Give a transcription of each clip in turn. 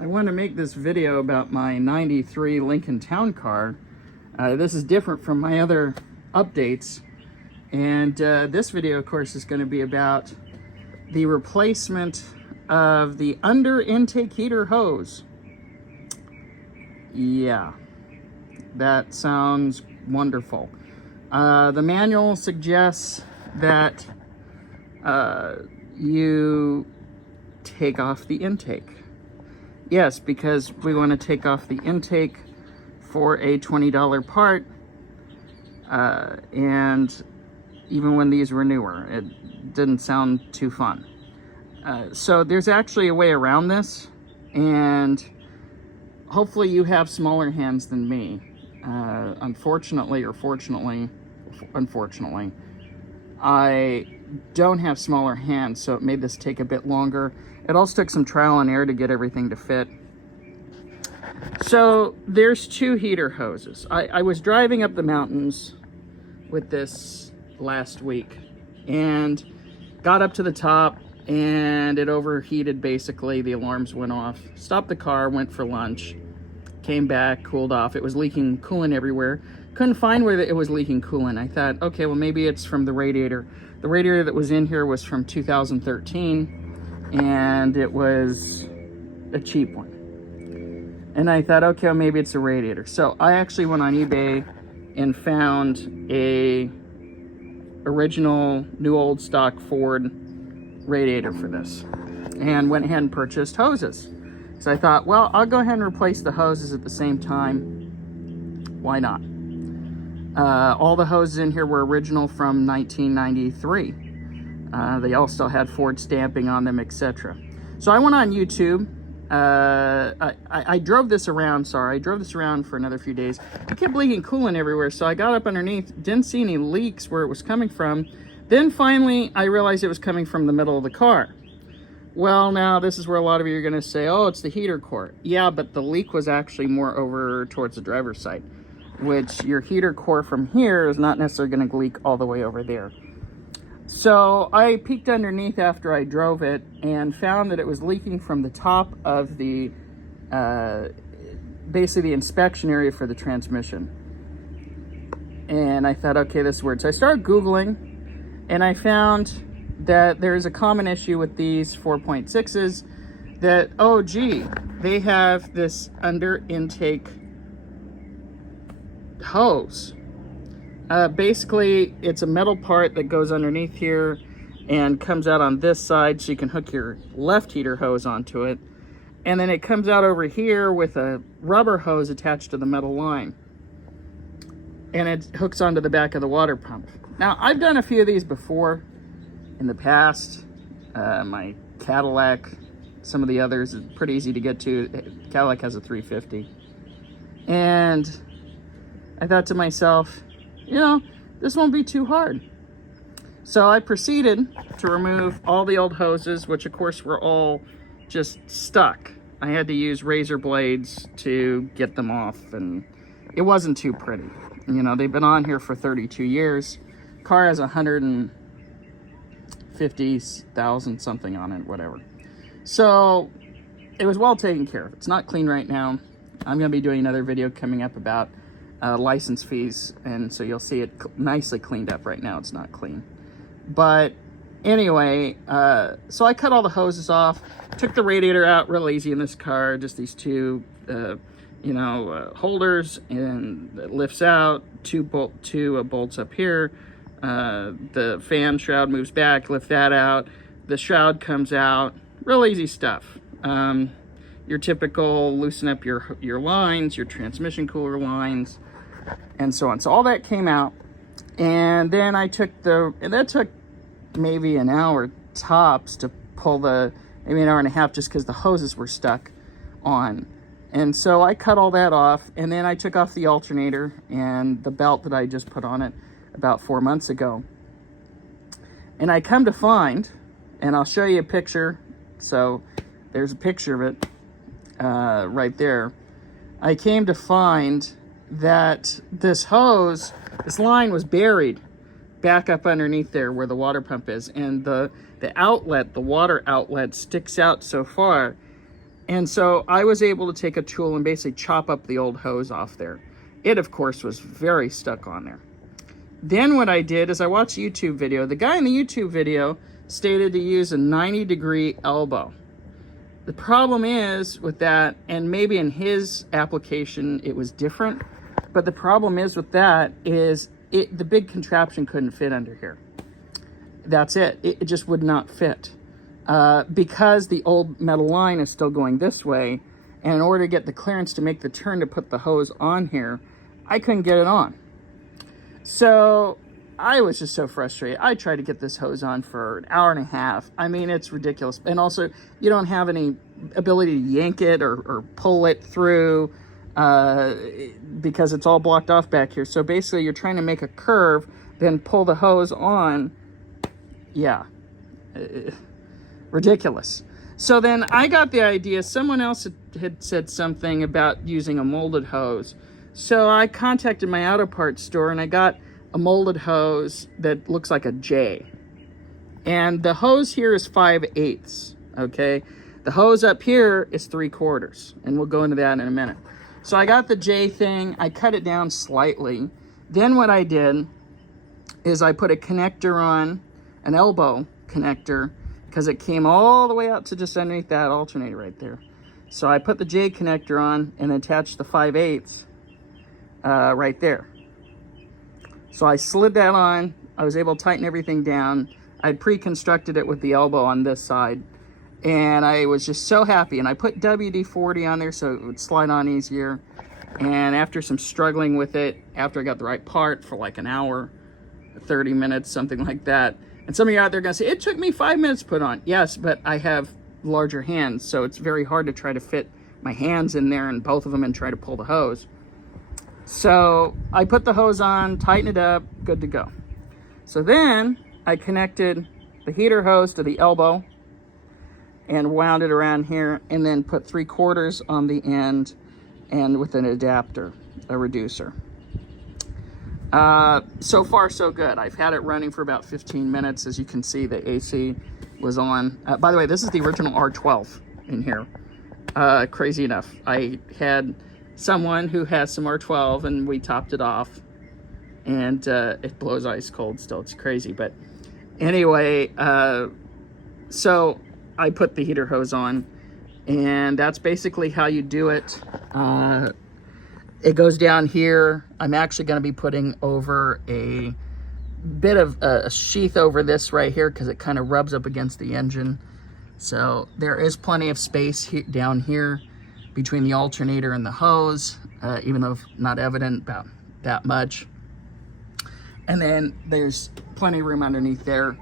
I want to make this video about my 93 Lincoln Town Car. This is different from my other updates. And this video, of course, is going to be about the replacement of the under intake heater hose. Yeah, that sounds wonderful. The manual suggests that you take off the intake. Yes, because we want to take off the intake for a $20 part, and even when these were newer, it didn't sound too fun. So there's actually a way around this, and hopefully you have smaller hands than me. Unfortunately, or fortunately, unfortunately, I don't have smaller hands, so it made this take a bit longer. It also took some trial and error to get everything to fit. So there's two heater hoses. I was driving up the mountains with this last week and got up to the top, and it overheated. Basically, the alarms went off. Stopped the car, went for lunch, came back, cooled off. It was leaking coolant everywhere. Couldn't find where it was leaking coolant. I thought, okay, well, maybe it's from the radiator. The radiator that was in here was from 2013, and it was a cheap one. And I thought, okay, well, maybe it's a radiator. So I actually went on eBay and found a original new old stock Ford radiator for this, and went ahead and purchased hoses. So I thought, well, I'll go ahead and replace the hoses at the same time. Why not? All the hoses in here were original from 1993. They all still had Ford stamping on them, etc. So I went on YouTube. I drove this around, I drove this around for another few days. It kept leaking coolant everywhere, so I got up underneath, didn't see any leaks where it was coming from. Then finally, I realized it was coming from the middle of the car. Well, now this is where a lot of you are going to say, oh, it's the heater core. Yeah, but the leak was actually more over towards the driver's side, which your heater core from here is not necessarily going to leak all the way over there. So I peeked underneath after I drove it and found that it was leaking from the top of the, basically the inspection area for the transmission. And I thought, okay, this is weird. So I started Googling, and I found that there's a common issue with these 4.6s that, oh gee, they have this under intake hose. Basically, it's a metal part that goes underneath here and comes out on this side, so you can hook your left heater hose onto it. And then it comes out over here with a rubber hose attached to the metal line. And it hooks onto the back of the water pump. Now, I've done a few of these before in the past. My Cadillac, some of the others, are pretty easy to get to. Cadillac has a 350. And I thought to myself, you know, this won't be too hard. So I proceeded to remove all the old hoses, which of course were all just stuck. I had to use razor blades to get them off, and it wasn't too pretty. You know, they've been on here for 32 years. Car has 150,000 something on it, whatever. So it was well taken care of. It's not clean right now. I'm going to be doing another video coming up about license fees, and so you'll see it nicely cleaned up. Right now it's not clean, but anyway, so I cut all the hoses off, took the radiator out real easy in this car, just these two holders, and it lifts out, two bolts up here, the fan shroud moves back, lift that out, the shroud comes out, real easy stuff. Your typical loosen up your lines, your transmission cooler lines, and so on. So all that came out, and then and that took maybe an hour tops to pull maybe an hour and a half, just because the hoses were stuck on. And so I cut all that off, and then I took off the alternator and the belt that I just put on it about 4 months ago. And I come to find, and I'll show you a picture. So there's a picture of it right there. I came to find that this line was buried back up underneath there where the water pump is, and the outlet, the water outlet, sticks out so far And so I was able to take a tool and basically chop up the old hose off there. It, of course, was very stuck on there. Then what I did is I watched a YouTube video. The guy in the YouTube video stated to use a 90-degree elbow. The problem is with that, and maybe in his application it was different, but the problem is with that is the big contraption couldn't fit under here. That's it. It just would not fit. Because the old metal line is still going this way, and in order to get the clearance to make the turn to put the hose on here, I couldn't get it on. So I was just so frustrated. I tried to get this hose on for an hour and a half. I mean, it's ridiculous. And also, you don't have any ability to yank it or pull it through because it's all blocked off back here. So basically, you're trying to make a curve, then pull the hose on. Yeah. Ridiculous. So then I got the idea. Someone else had said something about using a molded hose. So I contacted my auto parts store and I got a molded hose that looks like a J. And the hose here is 5/8, okay? The hose up here is 3/4, and we'll go into that in a minute. So I got the J thing, I cut it down slightly. Then what I did is I put a connector on, an elbow connector, because it came all the way out to just underneath that alternator right there. So I put the J connector on and attached the 5/8 right there. So I slid that on. I was able to tighten everything down. I'd pre-constructed it with the elbow on this side. And I was just so happy. And I put WD-40 on there so it would slide on easier. And after some struggling with it, after I got the right part for like an hour, 30 minutes, something like that. And some of you out there are going to say, it took me 5 minutes to put on. Yes, but I have larger hands, so it's very hard to try to fit my hands in there and both of them and try to pull the hose. So I put the hose on, tighten it up, good to go. So then I connected the heater hose to the elbow and wound it around here and then put 3/4 on the end and with an adapter, a reducer. So far so good. I've had it running for about 15 minutes. As you can see, the AC was on. By the way, this is the original R12 in here. Crazy enough. I had someone who has some R12 and we topped it off and it blows ice cold still. It's crazy. But anyway, so I put the heater hose on and that's basically how you do it. It goes down here. I'm actually going to be putting over a bit of a sheath over this right here because it kind of rubs up against the engine. So there is plenty of space down here between the alternator and the hose, even though not evident about that much. And then there's plenty of room underneath there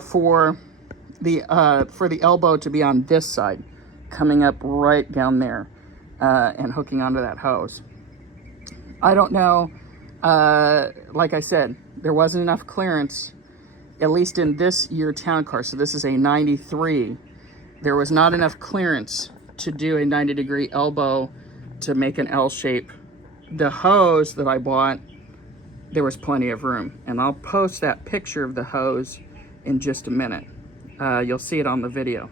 for the elbow to be on this side, coming up right down there. And hooking onto that hose. I don't know, like I said, there wasn't enough clearance, at least in this year town car, so this is a 93, there was not enough clearance to do a 90-degree elbow to make an L shape. The hose that I bought, there was plenty of room, and I'll post that picture of the hose in just a minute. You'll see it on the video.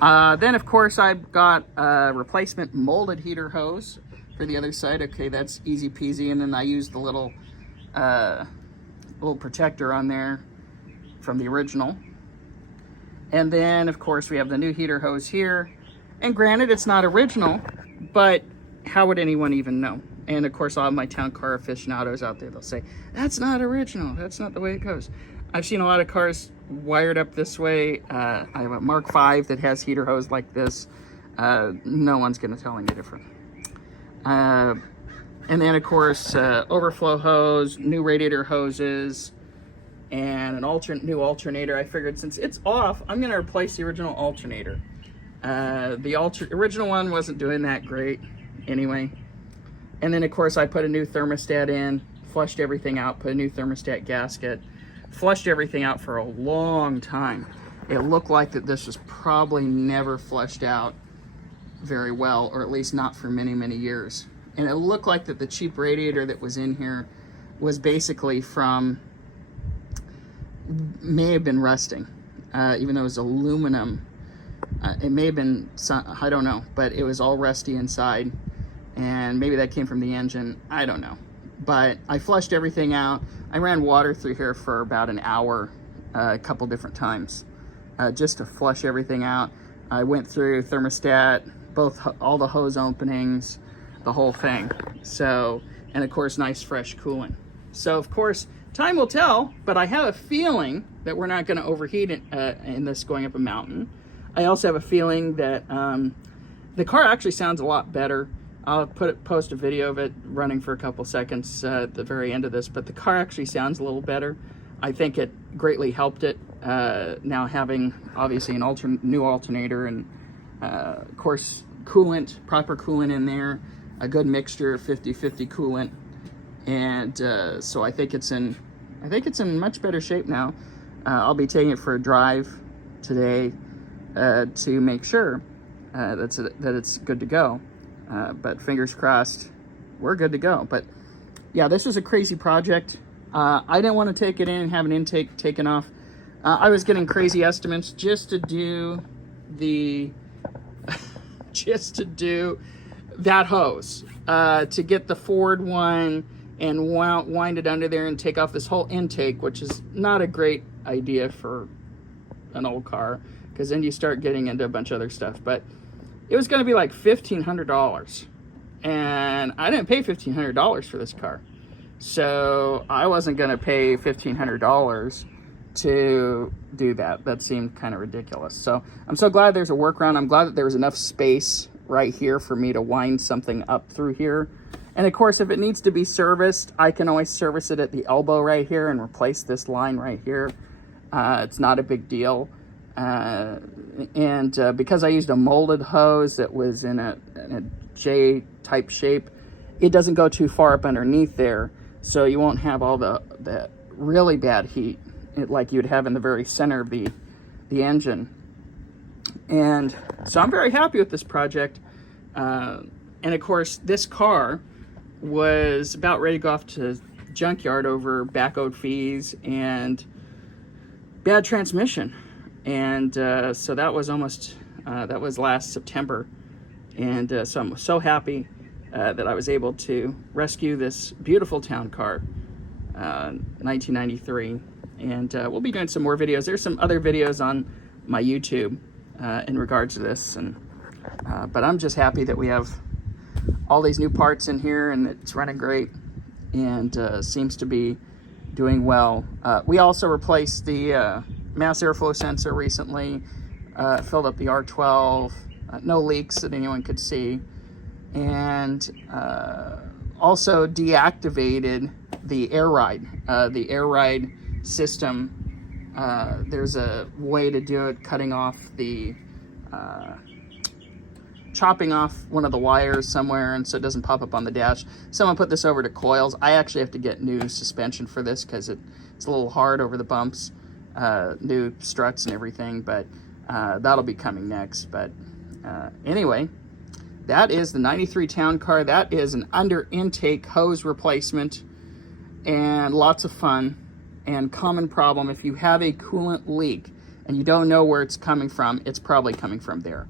Then, of course, I've got a replacement molded heater hose for the other side. Okay, that's easy peasy. And then I used the little protector on there from the original. And then, of course, we have the new heater hose here. And granted, it's not original, but how would anyone even know? And, of course, all of my town car aficionados out there, they'll say, that's not original. That's not the way it goes. I've seen a lot of cars wired up this way. I have a Mark V that has heater hose like this. No one's going to tell any different. And then, of course, overflow hose, new radiator hoses, and an new alternator. I figured since it's off, I'm going to replace the original alternator. The original one wasn't doing that great anyway. And then, of course, I put a new thermostat in, flushed everything out, put a new thermostat gasket, flushed everything out for a long time. It looked like that this was probably never flushed out very well, or at least not for many, many years. And it looked like that the cheap radiator that was in here was basically may have been rusting, even though it was aluminum. It may have been some, I don't know, but it was all rusty inside, and maybe that came from the engine. I don't know, but I flushed everything out. I ran water through here for about an hour, a couple different times, just to flush everything out. I went through thermostat, all the hose openings, the whole thing. So, and of course, nice fresh coolant. So of course, time will tell, but I have a feeling that we're not going to overheat it, in this going up a mountain. I also have a feeling that the car actually sounds a lot better. I'll post a video of it running for a couple seconds at the very end of this, but the car actually sounds a little better. I think it greatly helped it, now having obviously an new alternator and of course coolant, proper coolant in there, a good mixture of 50-50 coolant, and so I think it's in much better shape now. I'll be taking it for a drive today to make sure that it's good to go. But fingers crossed, we're good to go. But yeah, this was a crazy project. I didn't want to take it in and have an intake taken off. I was getting crazy estimates just to do that hose, to get the forward one and wind it under there and take off this whole intake, which is not a great idea for an old car, because then you start getting into a bunch of other stuff. But it was going to be like $1,500, and I didn't pay $1,500 for this car, so I wasn't going to pay $1,500 to do that. That seemed kind of ridiculous. So I'm so glad there's a workaround. I'm glad that there was enough space right here for me to wind something up through here. And of course, if it needs to be serviced, I can always service it at the elbow right here and replace this line right here. It's not a big deal. Because I used a molded hose that was in a J-type shape, it doesn't go too far up underneath there, so you won't have all the really bad heat like you'd have in the very center of the engine. And so I'm very happy with this project. And of course, this car was about ready to go off to junkyard over backhoe fees and bad transmission. And so that was that was last September. And so I'm so happy that I was able to rescue this beautiful town car, 1993. And we'll be doing some more videos. There's some other videos on my YouTube in regards to this. But I'm just happy that we have all these new parts in here and it's running great and seems to be doing well. We also replaced the mass airflow sensor recently, filled up the R12, no leaks that anyone could see, and also deactivated the air ride. The air ride system, there's a way to do it, chopping off one of the wires somewhere, and so it doesn't pop up on the dash. Someone put this over to coils. I actually have to get new suspension for this because it's a little hard over the bumps, new struts and everything, but that'll be coming next. But anyway, that is the 93 town car. That is an under intake hose replacement, and lots of fun. And common problem, if you have a coolant leak and you don't know where it's coming from, it's probably coming from there.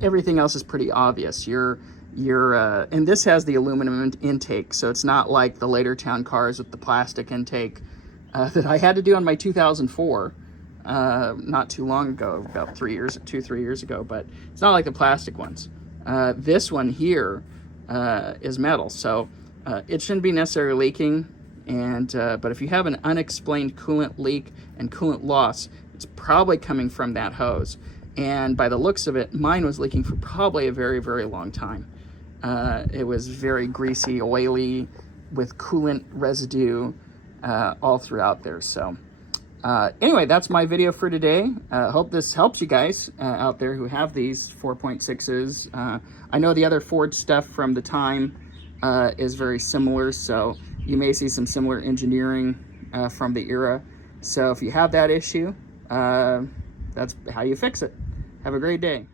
Everything else is pretty obvious. And this has the aluminum intake, so it's not like the later town cars with the plastic intake that I had to do on my 2004 not too long ago, about 3 years ago, but it's not like the plastic ones. This one here is metal, so it shouldn't be necessarily leaking. But if you have an unexplained coolant leak and coolant loss, it's probably coming from that hose. And by the looks of it, mine was leaking for probably a very, very long time. It was very greasy, oily, with coolant residue all throughout there. So anyway, that's my video for today. Hope this helps you guys out there who have these 4.6s. I know the other Ford stuff from the time is very similar, so you may see some similar engineering from the era. So if you have that issue, that's how you fix it. Have a great day.